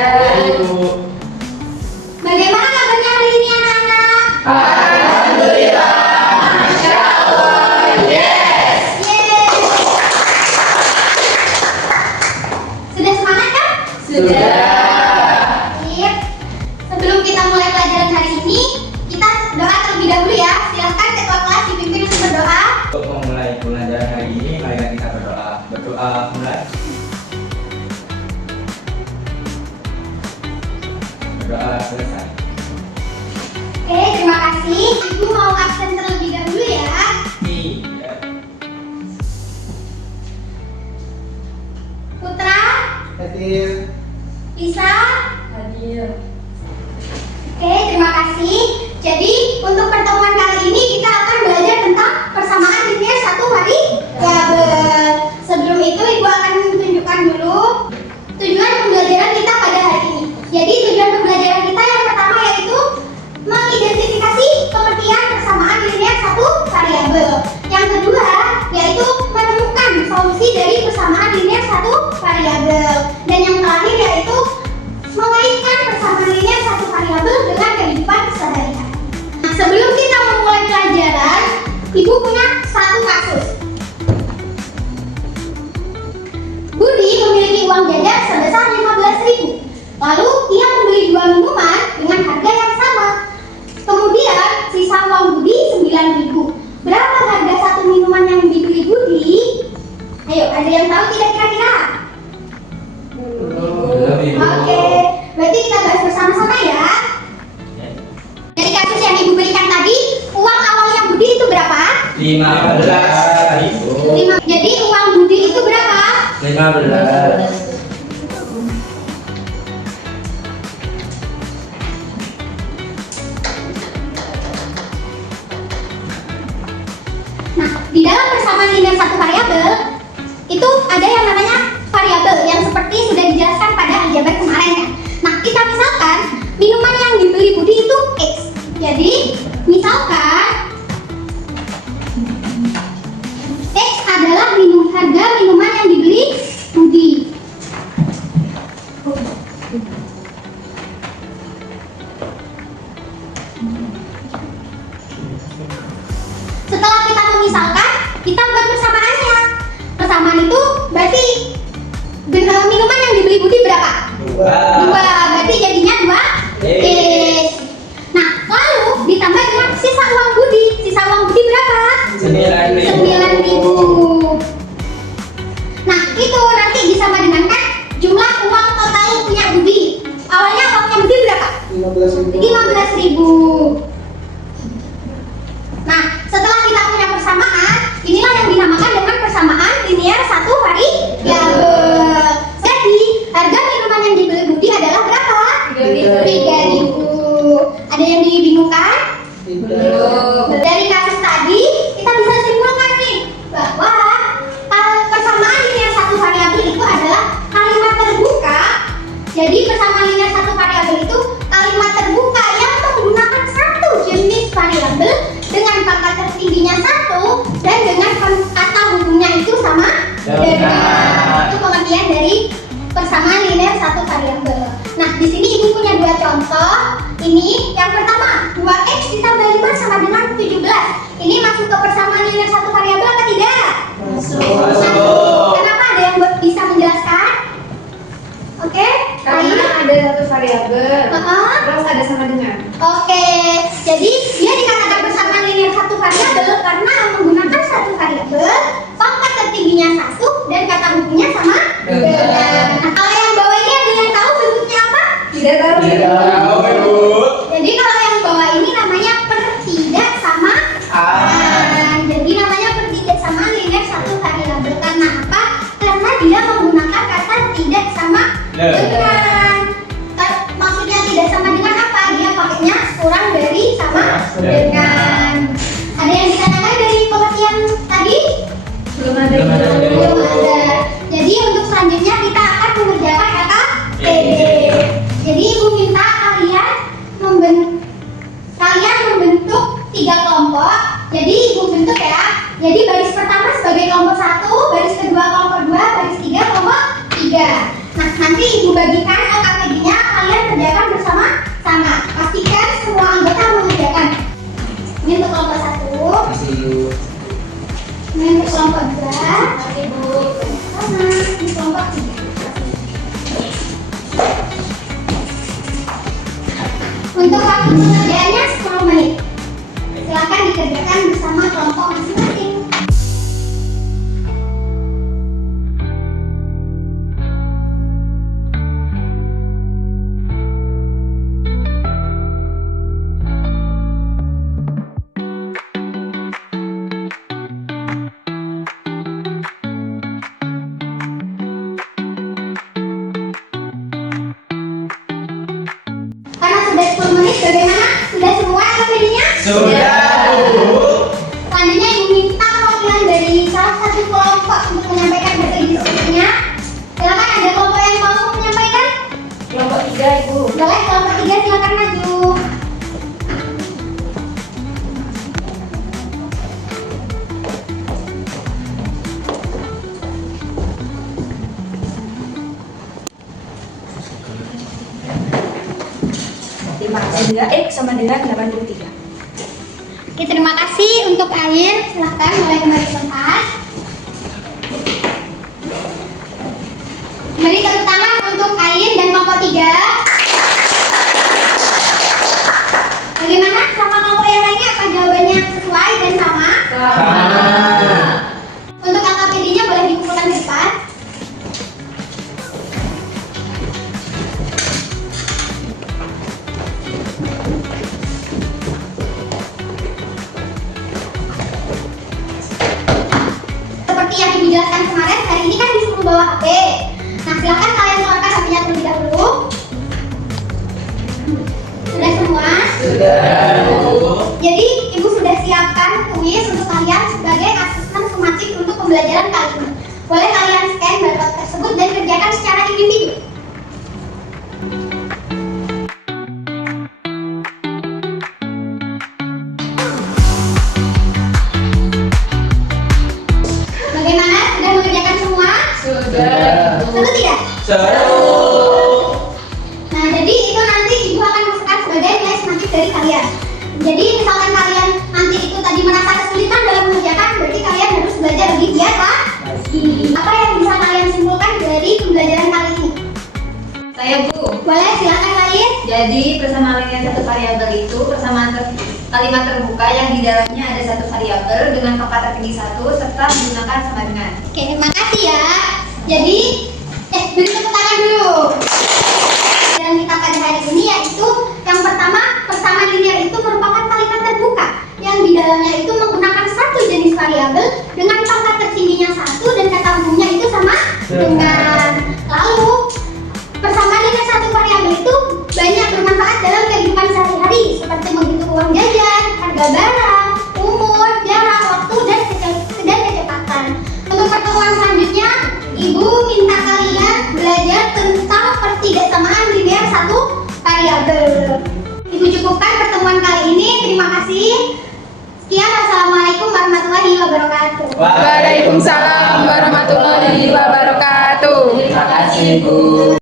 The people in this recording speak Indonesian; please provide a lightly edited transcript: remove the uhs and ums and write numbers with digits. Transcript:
Ibu. Bagaimana kabarnya hari ini anak-anak? Alhamdulillah. Masya Allah. Yes. Yeay. Sudah semangat kan? Sudah. Sip. Sebelum kita mulai pelajaran hari ini, kita doa terlebih dahulu ya. Silakan ketua kelas dipimpin untuk berdoa. Untuk memulai pelajaran hari ini, mari kita berdoa. Berdoa mulai. Berdoa selesai. Oke, terima kasih. Ibu mau absen terlebih dahulu ya. Iya. Putra, Hadir. Lisa. Hadir. Oke, terima kasih. Jadi, untuk pertemuan kali ini kita akan belajar tentang persamaan linear satu variabel. Sebelum itu, Ibu akan tunjukkan dulu tujuan pembelajaran kita pada hari ini. Jadi, tujuan pembelajaran kita yang pertama yaitu mengidentifikasi pengertian persamaan linear satu variabel. Yang kedua, yaitu menemukan solusi dari persamaan linear satu variabel. Dan yang terakhir yaitu mengaitkan persamaan linear satu variabel dengan kehidupan sehari-hari. Nah, sebelum kita memulai pelajaran, Ibu punya satu kasus. Budi memiliki uang jajan sebesar 15.000. Lalu ia membeli 2 minuman dengan harga yang sama. Kemudian sisa uang Budi 9.000. Berapa harga satu minuman yang dibeli Budi? Ayo, ada yang tahu tidak kira-kira? Oke, berarti kita bahas bersama-sama ya. Dari kasus yang Ibu berikan tadi, uang awalnya Budi itu berapa? 15.000. Jadi uang Budi itu berapa? 15. Nah, di dalam persamaan linear satu variabel itu ada yang namanya variabel yang seperti sudah dijelaskan pada aljabar kemarin kan. Nah, kita misalkan minuman yang dibeli Budi itu X. Jadi, misalkan X adalah harga minuman yang dibeli Budi. Setelah kita memisahkan, kita buat persamaannya. Persamaan itu berarti minuman yang dibeli Budi berapa? 2. Berarti jadinya 2 X. Nah, lalu ditambah dengan sisa uang Budi. Sisa uang Budi berapa? 9.000. Nah, itu nanti disama dengan kan jumlah uang total punya Budi. Awalnya uangnya Budi berapa? 15.000. Nah, setelah kita punya persamaan, inilah yang dinamakan dengan persamaan linear satu variabel. Jadi, harga minuman yang dibeli Budi adalah berapa? 3.000. Ada yang dibingungkan? Dari kasus tadi, kita bisa simpulkan nih bahwa persamaan linear satu variabel itu adalah kalimat terbuka. Jadi, persamaan linear satu variabel itu kalimat terbuka yang menggunakan satu jenis variabel dengan pangkat tertingginya 1 dan dengan kata hubungnya itu sama dengan. Itu pengertian dari persamaan linear satu variabel. Nah, di sini Ibu punya 2 contoh. Ini yang pertama, 2x ditambah 5 sama dengan 17. Ini masuk ke persamaan linear satu variabel atau tidak? Masuk. Kenapa? Ada yang bisa menjelaskan? Oke, Karena ada satu variabel, Heeh. terus ada sama dengan. Oke, jadi dia dikatakan persamaan linear satu variabel karena menggunakan satu variabel, pangkat tertingginya 1 dan kata hubungnya sama dengan. Nah, kalau yang bawah ini ada yang tahu bentuknya apa? Tidak tahu. Jadi kalau yang bawah ini namanya pertidaksamaan. Jadi namanya pertidaksamaan linear satu variabel. Karena apa? Karena dia menggunakan kata tidak sama dengan. Maksudnya tidak sama dengan apa? Dia pakainya kurang dari sama dengan. Ada yang ditanyakan dari pengertian tadi? Belum ada. Belum ada. Jadi untuk selanjutnya kita akan mengerjakan kata TD. Jadi Ibu minta kalian membentuk 3 kelompok. Jadi Ibu bentuk ya. Jadi baris pertama sebagai kelompok 1, baris kedua kelompok 2, baris 3 kelompok 3. Nah, nanti Ibu bagikan OKTD-nya waktu pengerjaannya 10 menit. Silakan dikerjakan bersama kelompok masing-masing. Karena sudah 10 menit, bagaimana? Sudah semua materinya? Sudah, Bu. Selanjutnya Ibu minta perwakilan dari salah satu kelompok untuk menyampaikan materi diskusinya. Silakan, ada kelompok yang mau menyampaikan? Kelompok 3, Ibu. Boleh, kelompok 3 silakan maju. Sama dengan 83. Oke, terima kasih untuk air. Silakan mulai kembali ke tempat. Beri tepuk tangan untuk air dan kelompok 3. Bagaimana sama kelompok yang lainnya? Apa jawabannya sesuai dan sama? Untuk angka PD-nya boleh dikumpulkan di depan. Seperti yang Ibu jelaskan kemarin, hari ini kan disuruh bawa HP. Nah, silakan kalian keluarkan HP-nya terlebih dahulu. Sudah semua? Sudah, Bu. Jadi, Ibu sudah siapkan kuis untuk kalian sebagai asesmen sumatif untuk pembelajaran kali ini. Boleh kalian scan barcode tersebut dan kerjakan secara individu. Bagaimana? Sudah mengerjakan semua? Sudah. Seru tidak? Seru. Nah, jadi itu nanti Ibu akan masukkan sebagai nilai sumatif dari kalian. Jadi, misalkan kalian nanti itu tadi merasa kesulitan dalam mengerjakan, berarti kalian harus belajar lebih giat lagi. Apa yang bisa kalian simpulkan dari pembelajaran kali ini? Saya, Bu. Boleh, silakan lain. Jadi persamaan linear satu variabel itu persamaan kalimat terbuka yang di dalamnya ada satu variabel dengan pangkat tertinggi 1 serta menggunakan sama dengan. Oke, terima kasih ya. Jadi, beri tepuk tangan dulu. Dan kita pada hari ini yaitu yang pertama, persamaan linear itu merupakan kalimat terbuka yang di dalamnya itu menggunakan satu jenis variabel dengan pangkat tertingginya 1 dan kata umumnya itu sama dengan. Lalu, persamaan linear satu variabel itu banyak bermanfaat dalam kehidupan sehari-hari seperti menghitung uang jajan, harga barang, umur, jarak, waktu, dan kecepatan. Untuk pertemuan selanjutnya, Ibu minta kalian belajar tentang pertigasamaan linear satu variabel. Ibu cukupkan pertemuan kali ini. Terima kasih. Sekian, wassalamualaikum warahmatullahi wabarakatuh. Waalaikumsalam warahmatullahi wabarakatuh. Terima kasih, Bu.